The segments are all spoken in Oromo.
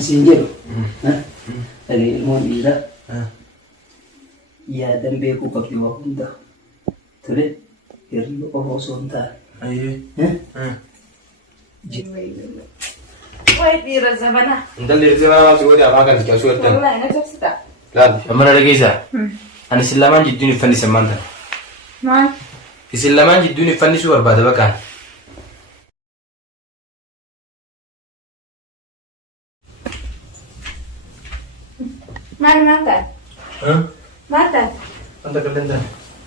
Sinjero. Dari Monira. Ya dan beku kabdi wa hunda. Tore yerlo ko sonta. Aye. Wai bira zamana. Ndal dirjana ma sugodi abakan ki asuwatan. Wallahi na tafsita. Lan, amana rageza. Ani sillaman jidduni fanni samanta. Ma Sillaman jidduni fanni su barbada bakan. mata. Mata. Anta kalenda.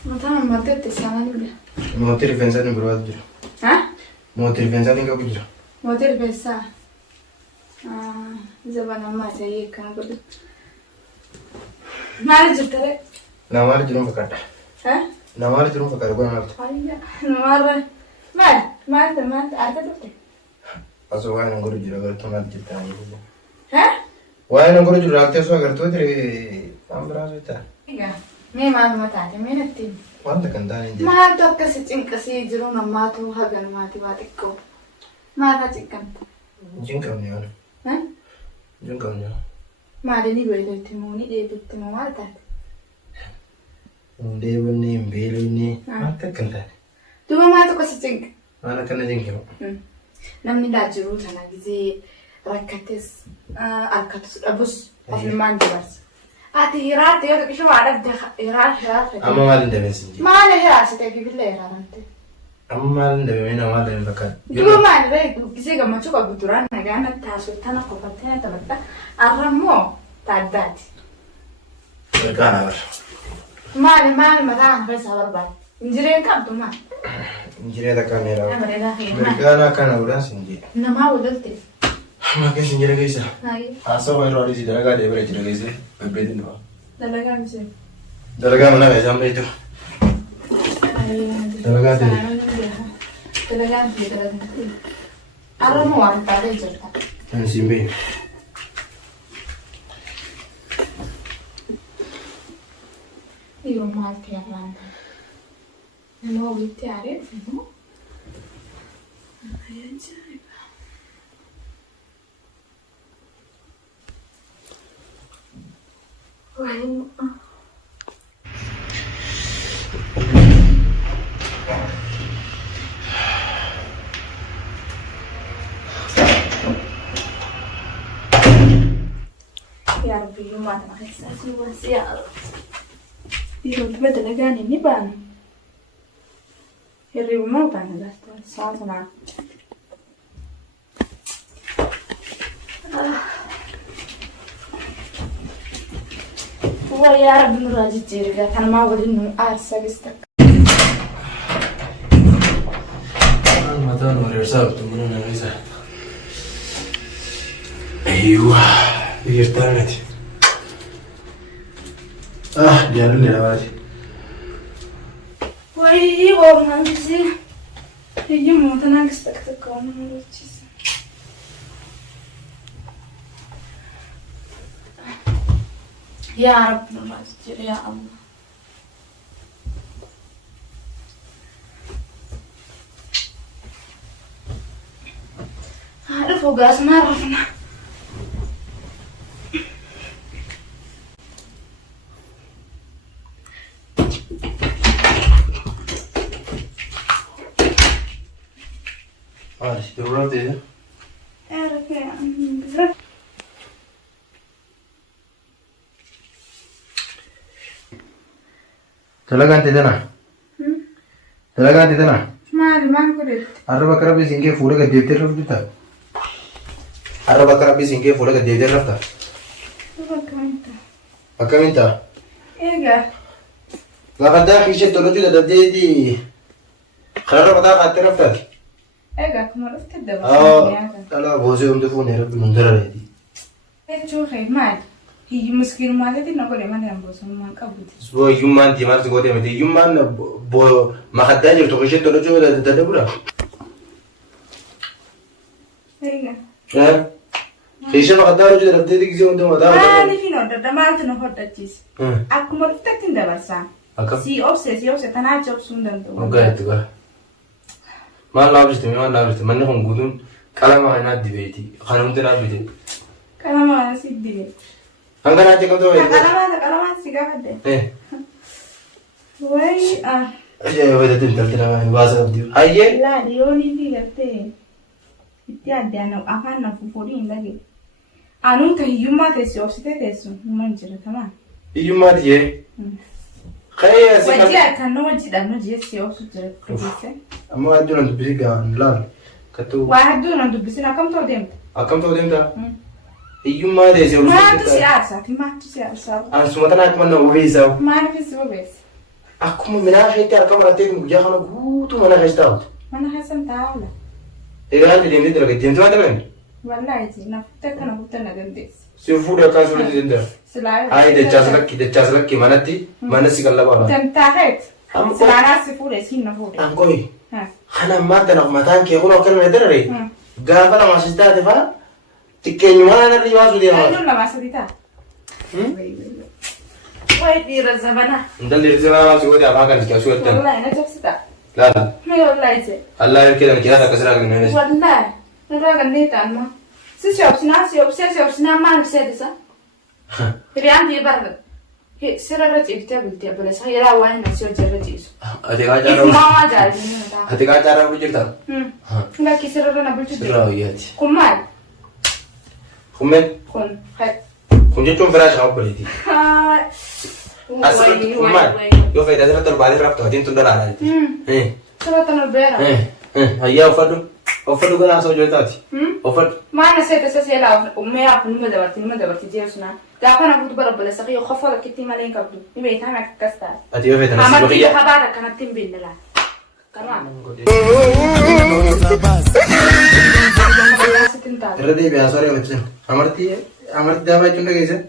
Mata mata tisanani. Motir fensa ni berwad jira. Ha? Motir fensa ni kabu jira. Motir besa. Zabana mata yekan gudu. Mara jutare. Namar jirum fakata. Ha? Namar jirum fakata ko namar. Ayya. Namar. Mata ata tutte. Aso wa nangoro jira gar tonal jitta ni. Ha? Wa nangoro jira rakte so agar to dire amra zeta. Iya. Me mal mata te menatti. Wanta kandani jira. Ma tokka si cinkasi jiru namatu hagan mati watikko. Ma ta cikkan. Jinkam ni ana. Ha? Jinkam ni. Ma de ni bele timoni de bittimo mata. Unde wonni mbele ni. Wanta kandani. Duma ma tokka si cink. Ana kana jinkam. Namni da jiru tana gize rakkates alkatus abus afilman dibars. Ati hirat yo kisho arab de hirat. Amma malin da mesinji. Ma ne hirat te gibille hirarante. Amma malin da mena malin fakat. Duma ma ne be gize gamma chuka guturan na gana tasu tana qofatena tabatta arrammo taddati. Kana bar. Ma ne mata be sabar ba. Injire kam tuma. Injire da kamera. Amrega hina. Mergana kana udan sinji. Nama udalte. Ma ke sinjire gaisa. Hai. Asa wa ro alisi dalaga de bere jira gaisa. Bebedin do. Dalaga mise. Dalaga mana ga jambe itu. Dalaga de. Dalaga de. Aramo wan tade jerta. An simbe. Io mal ti arranda. Nama witti are no? Ya Rabbi, mana mahasiswa wasial. Io dove legani ni ban. Arrivo mo ban da sta sana. ويا رب نراجع تيرجع كان ما أقول إنه أرسل استك. أنا ما تانو ريرساب تمرنا غيزة. أيوة يرتاحت. جاري اللي نباتي. وي والله نسي. هي مو تناقص تكون من الشيء. يا رب نراجع يا الله. عرفوا قاس ما عرفنا. ضرورات ايه؟ عارف يا Talaga anti dana. Talaga anti dana. ما قلت. Araba karabi singe fura ka devte rafta. Araba karabi singe fura ka devte rafta. Akaminta. إيه Laqad dakhil tolo juda dabdedi. Kharra bata khatir rafta. إيه كم عرفت الدواء. Tala boze tefone rabbi mundara redi. إيه شو خير مال. هي مسكين ما تدي نقول ما نبغى ما كابوت. Bo yumman ti mar tgode mate yumman bo makhadajir to khishit tolo juda tadabura. إيه. خيشة makhadajir juda dabdedi kizi unde madar. ما نفي نود ده ما أنت نهود تجلس. أكو مرت تكتين دبرسان. سي أوبس تناجي أوبس وندن. Oga etga. Man labiste man labiste man ne kon gudun kala ma ina dibeti khanum tena bide. كلام Hangana aja kau tuh. Takalaman sih gak Wai Aja ya udah tinta bahasa dia. Aye. La di oni di gate. Iti ada na akan na fufuri lagi. Anu ta yuma te si ofite te su manjira tamam. Yuma dia. Kayak sih. Wajib kan no wajib dan no dia si ofite te. Amma adu nanti bisa gan lan. Katu. Wah adu nanti bisa nakam to dem. Akam tuh dia. Yuma dia sih. Ma tu si asa, ti ma tu si asa. Ansu mata nak mana ubisa. Ma ni si ubis. Aku mau menang itu aku malah tengok dia kan aku mana kasih tahu. Mana hasan tahu lah. Kan dia ni terlalu dia tu ada kan? Wallahi ti na futa kana futa na gandes. Si food akan sulit dia. Selain. Ay de chas lagi mana ti mana sih kalau bala. Tentahet. Selain si fuda si na fuda. Angkoi. Hana mata nak matan ke kalau kan ada re. Gafa la masih tahu fa. Tikenyu mana dari wasu dia. Ayo la masita. Wai di razabana. Ndal dari sana masih dia apa kan sih asuat kan. Wallahi na jabsita. La. Me wallahi je. Allah ya kira kira tak kesera kan ini. Wallahi. Na ga ne ta ma. Si opsina man se desa. Rian di barda. He sirara ti kitab ti bala sa yara wani na sio jarra ti su. Ate ka cara. Mama jari ni ta. Ate ka cara udah cerita. Nda ki sirara na bulti. Sirra iya ti. Kumal. Kumen. Kun. Hai. Kunci cuma beras kau beli ti. Hai. Asal kuman. Yo fai dasar terbalik rap tuh hati itu dolar aja. Sira ta no bera. Ayah offer kan asal jual tadi. Offer. Mana se ta se la me a pun me dabarti je suna. Da kana butu bara bala saqi khofa kitti malen kabdu. Ni be tana kasta. Ati yo fai tanah Ama ti sibuk ya. habara kana timbin la. Kama. Terus dia biasa orang macam. Amarti dah baca cunda kaisan.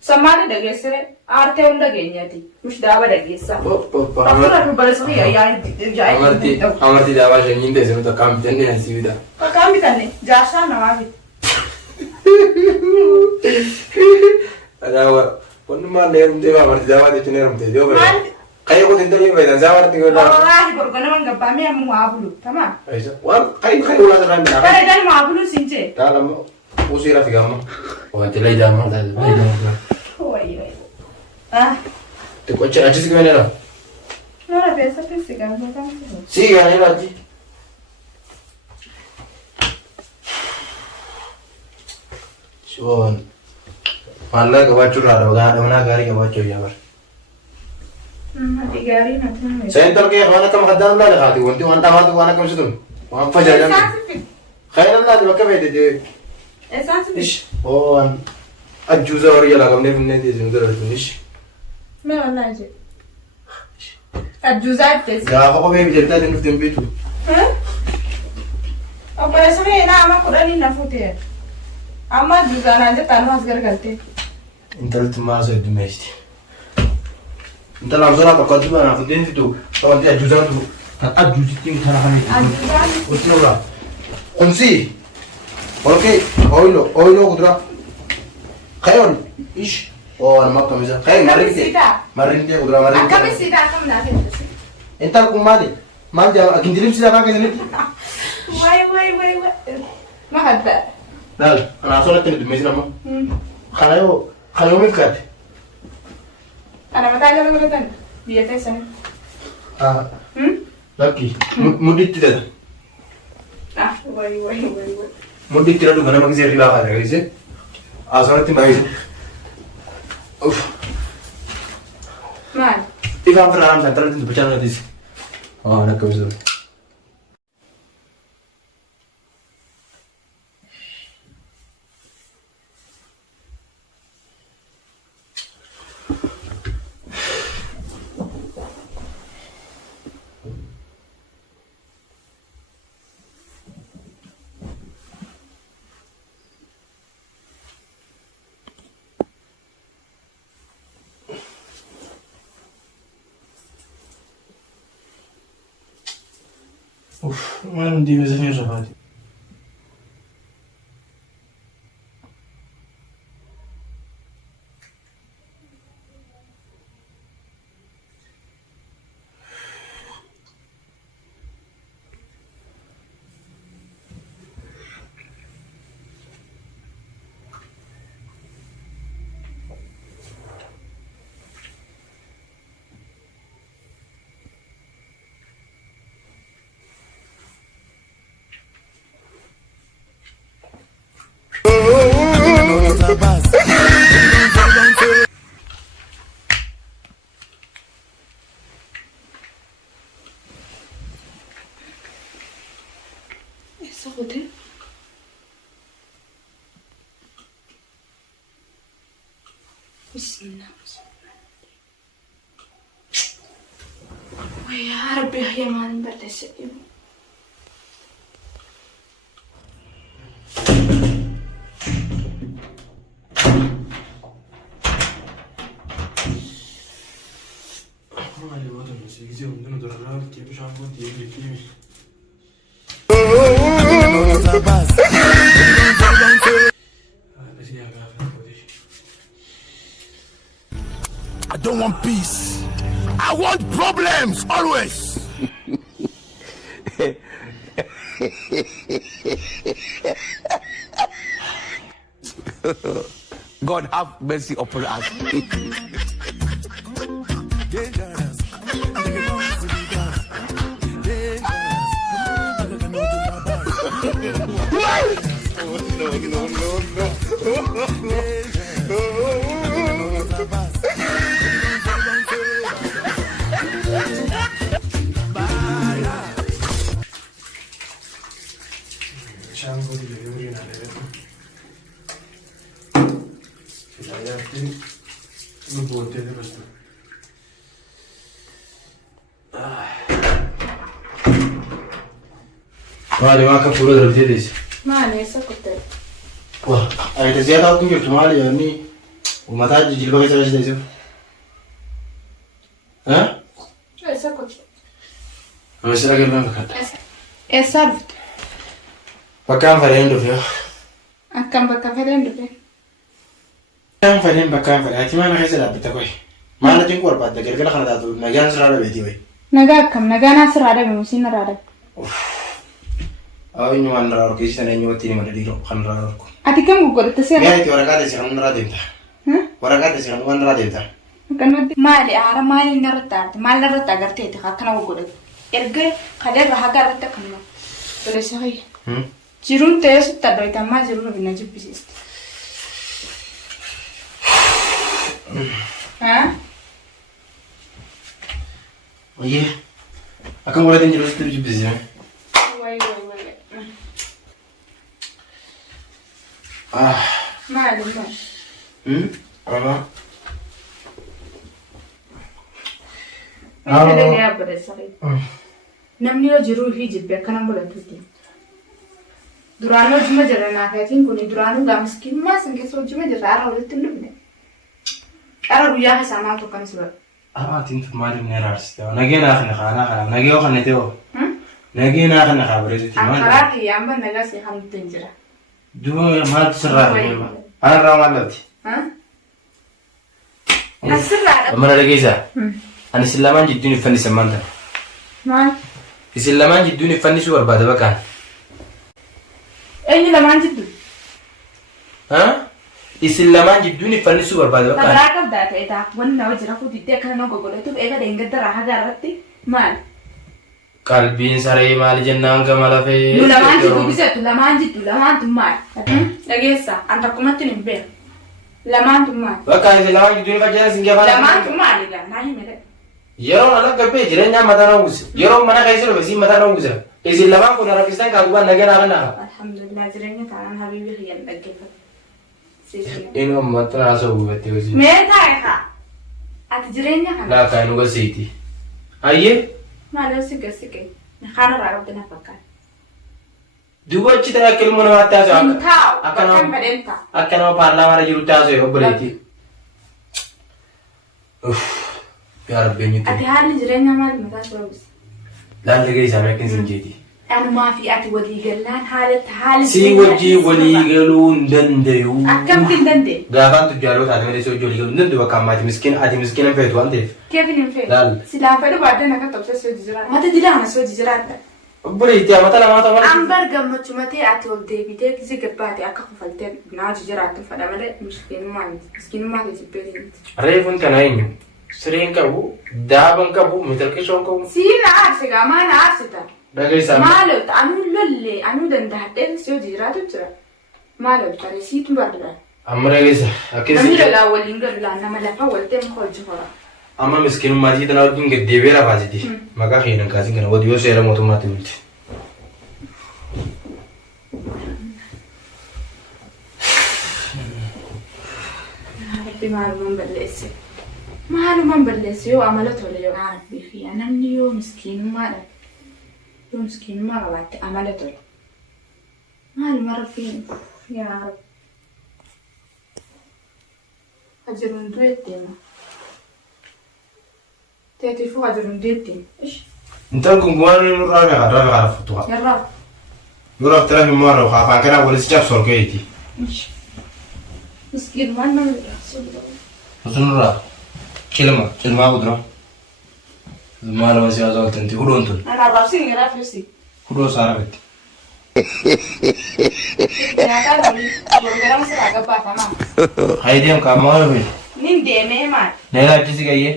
Samane da gesere arte unda genyati. Mush dawa da gesa. Papa. After tu bala saqi ya Amarti dah baca nyinde sih untuk kam jenne sih vida. Kami tane jasa na wabi. Ada pun mah lerum dia amarti dah baca cunda lerum dia. Kayak aku tinta lagi baca zawar tinggal dah. Wallahi borgana man gabba me mu abulu tamam. Aisyah, wah kayak ulah terang dah. Kare dan mu abulu sinje. Dalam usir aja kamu. Oh, jelai jamal dah. Wai. Ah, Tu kau cakap sih gimana lah? nora biasa pesi kan kan. Sih kan ini lagi. Soal malah kau baca lah, ada mana gari kau baca ya bar. Hati gari nanti. Saya entar ke mana kamu kadang lah dah hati, untung antara tu mana kamu sedun. Apa jalan? Kaya lah tu macam itu je. Esas Ish, oh, ajuza orang yang lagam ni punya dia sendiri tu ish. me wallahi je. Ajuza tes. Ya, apa kau bayi cerita dengan tempat tu? Apa sore na ama kurani na fute. Ama ajuza na je tanu asgar galte. Intal tu masa itu mesti. Intal langsung apa kau tu mana futen itu? Kalau dia ajuza tu, ajuzi ting tanah kami. Ajuza. Usia lah. Kunci. Oke, oilo kudra. Kayon, ish. Oh, nama kamu bisa. Kayak marin dia kudra marin. Kami sida kam na ke. Entar kumali. Mal jangan kindirim sida pakai ini. Wai. Mahadda. Dal, anak solat ini dimesi nama. Kalau mikir. Ana mata jalan berutan. Dia tes sana. Laki. Mudit tidak. Wai. Mudit tidak tu mana mungkin saya riba ada guys. Asal itu baik. Man. Ikan peram santar itu berjalan nanti. Oh, nak kau suruh. Mana dia biasanya siapa? صوتي بسم الله ويا ربي يا ما نبلش I don't want peace. I want problems always. God have mercy upon us. مالي ما كان فلوس ربتيديس ما ليس كنت واه أي زيادة أكون جبت مالي يعني وما تاجي جيل بقى يسوي شيء ها؟ ليس كنت بس لا قبل ما بكت ايه صرفت بكام فريندو فيه أكم بكفلين دبي كام فريند بكام فريند أكيد ما أنا خسر أبدا كوي ما أنا تنقول بعد ذكر كلا خنا داتو نجان سرعة بيتي وي نجا كم نجا ناصر على بمسين على أو إنه أنا رأوا كيس أنا إنه تيني ما تديرو خن رأوا أتي كم بقول تسير يا تي ورقة تسير من رأي ديمتا ورقة تسير من رأي ديمتا كان مالي أعرف مالي نرتاد مال نرتاد قرتي تخاكنا وقول إرجع خلي الرها قرتك كنا بس هاي جيرون تيس تدري تما جيرون بنجيب بيسيست ها إيه أكمل ولا تنجلو ستبي بيزي واي آه مالي ما أما هذا يا بريس هاي نمني وجرو في جيب كنا بقول تدي durano juma jara na katin kuni durano ga miskin ma sanke so juma jara ara wala tulubne ara ruya ha sama to kan sura تنت مالي من رأس توا نجينا آخر خنا نجي وخنا توا نجينا آخر خبرة توا akara ki yamba naga si ham tinjira دو ما تسرع أنا رام علتي ha asra أمر على جيزة أنا سلمان جدوني فني سمانتا ma سلمان جدوني فني شو أربعة بكان أي لما جدو ها سلمان جدوني فني شو أربعة بكان تبراك بدأت إذا وانا وجرا كودي كنا نقول تب إذا دينك ترى هجرتي مال قلبين سري مال جنان كمال في لما جدو بس لما جدو مال لقيسا أنت كمان تنبه لما مال بكان سلمان جدوني فجأة سنجابان لما مال لا ناهي مره يرون أنا كبي جرينا مثلا وز يرون منا كيسر بس مثلا وز إذا لما كنا رافستان كاتوبان نجنا أنا الحمد لله جرينا كان حبيبي خيال دقيقة إنه مثلا أسوي بتوزي ما تعرفها أتجرينا كان لا كانوا قصيتي أيه ما له سكة نخانا رأيتنا فكر دوبا cita kelmo na mata so Tahu, mereka. akano parla mara juruta so obreti ya rabbi ni Ati hali jirenya mal mata shobis. lan lege sama kin sinjeti أنا ما في أتي ولي قلان حالة si waji wali galun dandayu أكم تندندي gaban tu jaro ta mere so joli galun dandu kamati miskin ati miskin fe to ante كيف نفهم لا. سلام فلو بعدين أنا كتب سوي جزرات ما تدري أنا سوي جزرات obreti amata la mata wala أم برجع متشمتي أتي ولدي بيتك زي قباتي أكخ فلتي بناء جزرات فلا ملا مسكين ما تجيبين refun kanayin sirin kabu daban kabu mitalke shon kabu سينا عارسة ما أنا عارسة dagay sama ما لو أنو للي أنو دندهت إيه سوي جزرات وترى ما لو ترى سيت برا Amma guys, Namni dhagaa waliin galaa nama lafa waltee muka hojii hora. amma miskinummaa isii tana wajjin gaddeebi'eera baasiti. Maqaa keenan kaasin kana wadiyoo seera mootummaatti bulti. Rabbi maalumaan balleesse yoo amala tole yoo rabbii fi namni yoo miskiinummaadha yoo miskiinummaa qabaatte amala tole. Maaluma rabbiin yaa rabbi. Ajiruun du'etteema. Teetiifuu ajiruun du'etteema. Intal kun waan inni rafe rafutu haa. Yarraa. Yoo rafte rafe immoo rafu afaan kanaa walitti cabsu ol gaheeti. Miskiinummaan nama biraasuu. Sunurraa cilmaa kudura. Maaluma si haasawaa tanti hudhoon tun. Raabsiin ni raafesi. Hudhoo saara betti. Nyaataan olii gurguramu siraa gabbaatamaa. Hayideem qaamaa yoo beeku. Nin deemee maal? Neegaa achisi gayyee.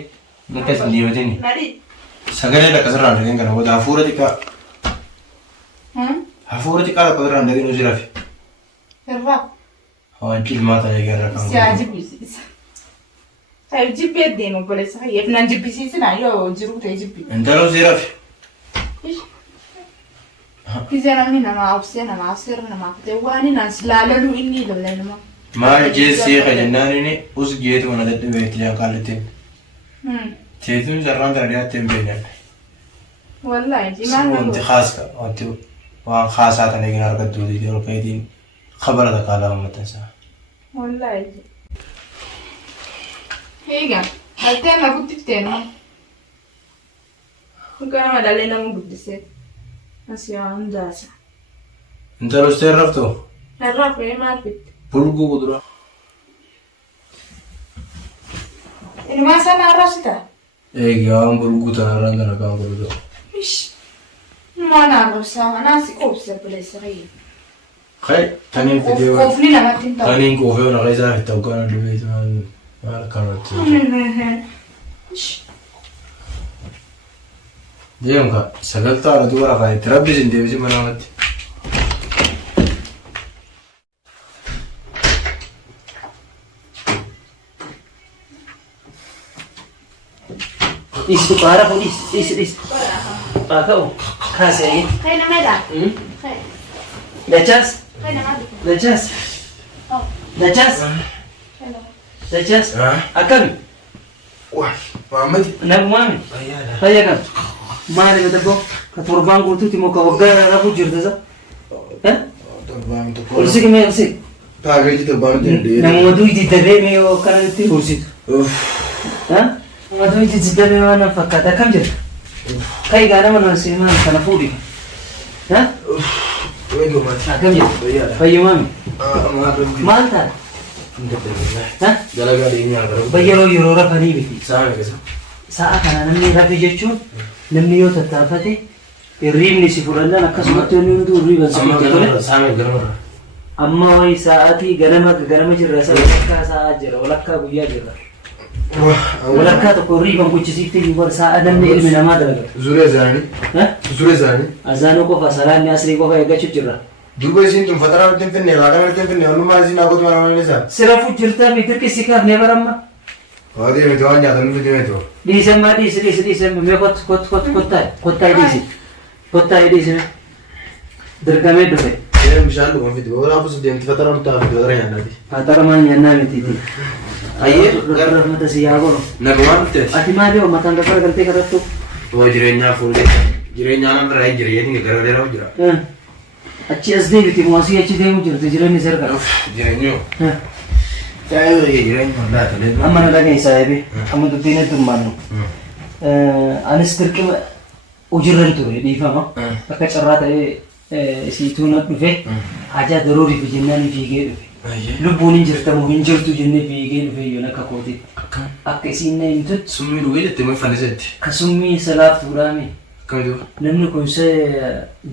Nuti asin diibatini. Nadi. Sagalee dhaqqasirraan dhageen kana booda hafuura xiqqaa. Hafuura xiqqaa dhaqqasirraan dhageen hojii rafe. Irraa. Waan cilmaa ta'ee garra kan Si haa jibbisiisa. Ta'e jibbee deema obboleessa hayyeef nan jibbisiisinaa yoo jiru ta'e jibbi. Intaloo si rafe. Kizee namni namaa obsee namaa seera namaa kutee waan inni as laalaluu inni lolee nama. Maal jeesee kajannaan inni us jeetu mana dadhabeetti jaan kaallitiin. Teetuun sarraan tana dhiyaatti hin beekne. Wallaahi jimaan nama. Wanti khaaska wanti waan khaasaa tana eegin argattuuti ol ka'itiin khabara takaalaa uummatan isaa. Wallaahi. Eegaa halteen na guddiftee nama. Dhugaa nama dhalee nama guddisee. Asii hundaasa. Intaloo steen raftoo? Irraa fee maal fitte? Bulguu kuduraa. Ilmaa sana arrabsitaa? Eegaa waan bulguu tanarraan kana kan kuduraa. Ilmaan arrabsaa manaasi qoobsa bileessa fayyadu. Kai taniin fidee waan. Qoofni namatti hin ta'u. Taniin qoofee waan akka fitta hoggaan dhibeetu maal kanatti. Deemka sagaltaa dubara faayitti rabbi sin deebisi mana amatti. Istu para is. Pakau kasih. Kai namedha? Kai. Dachas. Kai namedha? Dachas. Oh. Dachas. Dachas. Akan. Wah, Muhammad. Nabi Muhammad. Saya kan. Maal nama tokko ka torbaan guutuutti moo ka waggaa rafuu jirtu isa? Torbaan tokko. Olsi kimee olsi? Taageeji torbaan dandeenye. Nama duuti dabee mee yoo akkanatti horsitu? Nama duuti dabee waan fakkaata akkam jirta? Kai gaa nama nama seemaan kana fuudhi. Akkam jirta? Fayyumaami? Maal ta'a? Dalagaa dhiyeenyaa garuu. Bayyaroo yeroo rafanii miti. Sa'a meeqa? Sa'a kana namni rafe jechuun namni yoo tattaafate hirriibni si fudhannan akkasumatti wanni hunduu hirriiban si fudhate. Amma wayi sa'aatii ganama jirra isa walakkaa sa'aa jira walakkaa guyyaa jirra. Walakkaa tokko hirriiban gochisiitti jiru sa'a namni ilmi namaa dalaga. Zuree isaanii. Zuree isaanii. Azaanuu qofa salaanni asrii qofa eeggachuu jirra. Duuba isiin tun fataraa nutti hin finne laaqana nutti hin finne onnummaa isiin haguutu mana mana isaa. Sirafu jirtaa bitirki si kaafnee baramma. Waadii miti waan nyaatan nuti dimeetu. Dhiisemmaa dhiisemmaa mee kottaa dhiiseme dirqamee dhufe. Bishaan dhugan fiti waraabus deemti fatara nutti hafi fatara nyaannaati. Fatara maal nyaannaa mitiiti. Ayyee garra mata si yaa goro. Nama waan ta'eef. Ati maali yoo mataan gafara galtee kadhattu? Waa jireenyaa fuudhee jireenyaa nama biraa jireenya gara dheeraa jira. Achi as deebiti moo asii achi deemu jirtu jireenyi sirka. Jireenyoo. Jireenya laata leetu. Amma na dhageessaa eebe amma dubbiin heddummaannu. Anis dirqima hojiirran ture dhiifama. Akka carraa ta'ee siituu na dhufe hajaa daruurii fi jennaan fiigee dhufe. Lubbuun hin jirtamu hin jirtu jennee fiigee dhufe yoon akka kooti. Akka isiin na himtutti. Summii dhugee jettee moo fannisetti? Ka summii salaaf tuudhaame. Akkamitu? Namni kun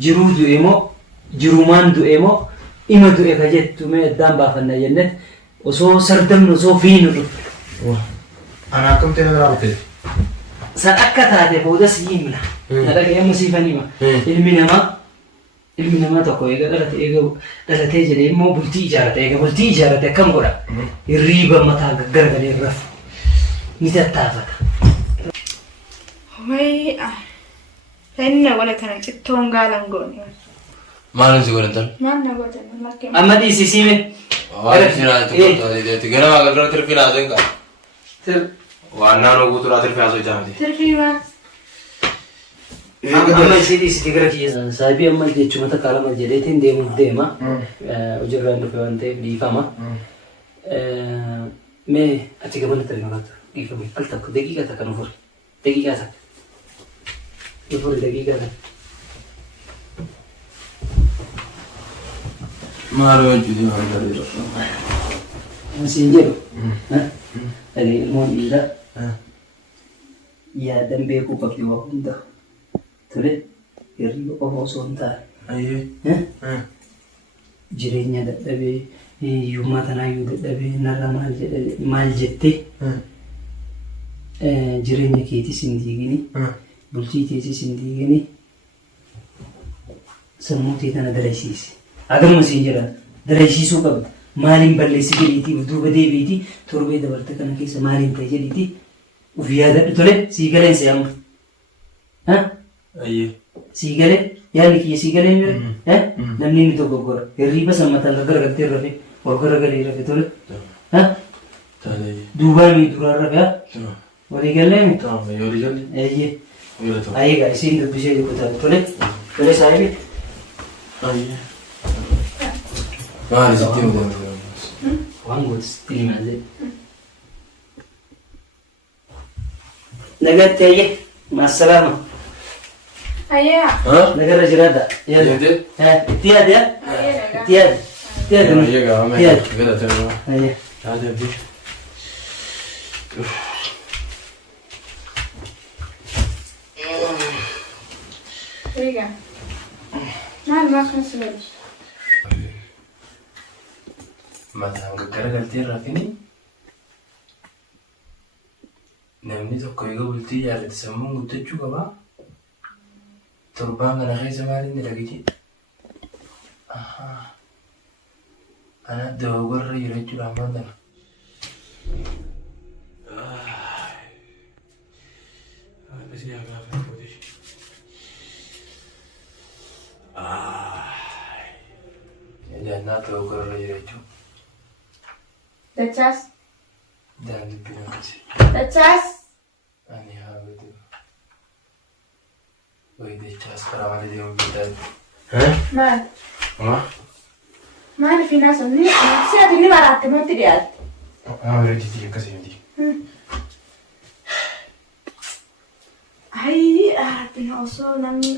jiruu du'e moo jirumaan du'e moo ima du'e ka jettu mee addaan baafanna jennet osoo sardamnu osoo fiinu dhufe. Ana akkamtee na raawwatte? San akka taate boodas himna. Na dhaga'ee musiifan hima. Ilmi namaa ilmi namaa tokko eega dhalatee jedhee immoo bultii ijaarrate eega bultii ijaarrate akkam godha hirriiba mataa gaggaragalee rafu ni tattaafata. Wai fenna wala kana cittoon gaalan goone. Maalin si godhan tal? Maal na godhan lakkee. Amma dhiisisiime. Waan sinaa tuqotaa ganama galgala tirfii naasoo hin qabu. Waan naannoo guutuudhaa tirfii naasoo ijaarrate. Tirfii maa? Amma isiiti gara kiyya saabii amma jechuma takka lama jedheetiin deemuuf deema. Hojirraan dhufe waan ta'eef dhiifama. Mee achi gamanatti argamatu dhiifame al takka daqiiqa takka nu fure. Daqiiqaa takka. Nu fure daqiiqaa takka. Maal hojjetu waan gaariidha. Asiin jedhu. Dhagee ilmoon dhiiraa yaadan beekuu qabdi waa hunda. Tole hirriba qofa osoo hin taane. Jireenya dadhabee hiyyummaa tanaayyuu dadhabee narra maal jettee jireenya keetis hin diigini bultii keetis hin diigini sammuu kee tana daraysiisi. Agaruma siin jedha daraysiisuu qabda. Maaliin balleessi jedhiitii duuba deebiitii torbee dabarte kana keessa maaliin ta'e jedhiitii uf yaadadhu tole sii galeen si amma. Sii galee yaadni kiyya sii galee namni inni tokko gora hirriiba sammataan garagaltee rafe ol garagalee rafe tole. Duubaa mii duraan rafe walii galee mi? Yoolii galee. Ayyee. Ayyee gaa isiin dubbisee jiru tole. Tole saahibi. Ayyee. Maali sitti muudame? Waan gootis ilmaalee. Nagatti ayyee. Maasalaama. Ayyee. Nagarra jiraadha. Yaadde? Itti yaadde yaa? Itti yaadde. Itti yaadde. Ayyee gaa amma gada ta'e. Ayyee. Yaadde bi. Egaa. Maal maakan si godhu? Mataan garagaltee rafini namni tokko egaa bultii yaadate sammuun guuttachuu qabaa. Torbaan kana keessa maaliin ni dhagiti? Ana doogorra jirachuudhaan maal dhala? Jannaa doogorra jirachuu. Dachaas. Daandii akkasi. Dachaas. Ani haa beeku. Wai dachaas karaa malee deemuu beektaa? Maal? Maa? Maal fi naasonni si'aati ni maraatte mootti dhiyaatte. Reetii akkasii miti. Ayi rabbina osoo namni.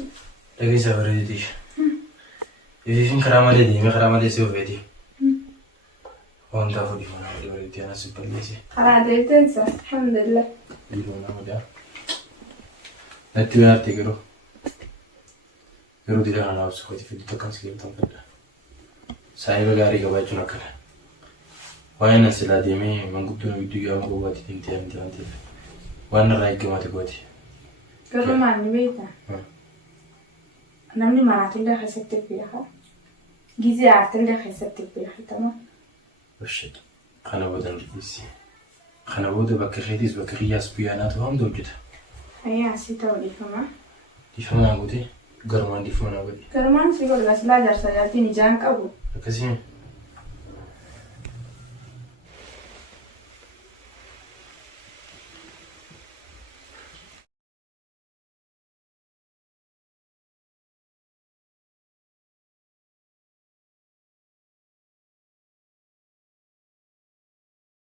Dhageessaa bareetii. Isiin karaa malee deemee karaa malee si ofeeti. Wanta fudhi mana bareetii anas balleesse. Karaa deemteensa alhamdulillah. Dhiiroo nama daa. Natti beekte garuu. Garuu dila kana obsu kooti fiddu takkan si leeltan fedha. Saahiba gaarii qabaachuun akkana. Waan nan silaa deemee manguddoon gidduu yaa'u gogaati deemtee amti waan ta'eef. Waan narraa eeggamaate gooti. Garuu maal ni beektaa? Namni maraatullee keessatti beeka. Gizee aartillee keessatti beekatama. Bashadha. Kana booda nirgiisi. Kana booda bakka keetiis bakka kiyyaas biyyaanaatu hunda hojjeta. Ayyaa si ta'u dhiifama. Dhiifama naa goote garumaan dhiifama naa godhe. Garumaan si godhu silaa jaarsa jaartiin ijaan qabu. Akkasii.